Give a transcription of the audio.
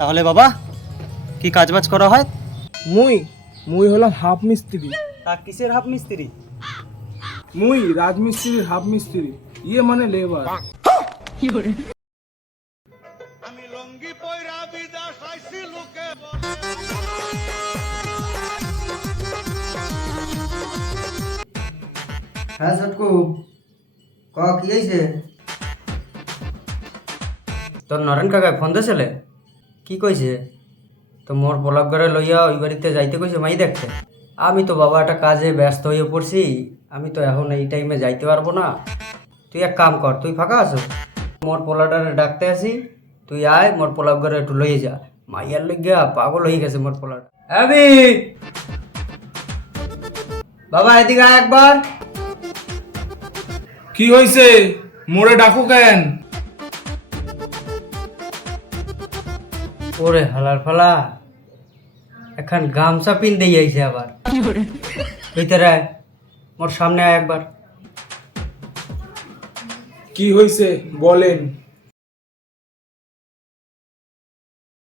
তাহলে বাবা কি কাজবাজ করা হয়? মুই মুই হলাম হাফ মিস্ত্রি। তা কিসের হাফ মিস্ত্রি? মুই রাজমিস্ত্রির হাফ মিস্ত্রি, ইয়ে মানে লেবার। আমি লঙ্গি পয়রা বিদাস আইছি লোকে হ্যাঁ ছটকু, কি হয়েছে? তোর নরেন কাকায় ফোন দিয়েছিলে? কি কইছে? তো মোর ব্লক ঘরে লইয়া ওই বাড়িতে যাইতে কইছে মাই দেখতে। আমি তো বাবা একটা কাজে ব্যস্ত হয়ে পড়ছি, আমি তো এখন এই টাইমে যাইতে পারবো না। তুই এক কাম কর, তুই ফাঁকা আছো? মোর পোলাটারে ডাকতে আসি, তুই আয় মোর ব্লক ঘরে একটু লইয়ে যা। মাইয়ার লইয়া পাগল হয়ে গেছে মোর পোলাটা। আমি বাবা এদিকে আয় একবার। কি হয়েছে? মোরে ডাকো কেন? ওরে হালার ফালা, এখন গামছা পিন দিয়ে আইছে আবার। ভিতরে আয়, মোর সামনে আয় একবার। কি হয়েছে বলেন।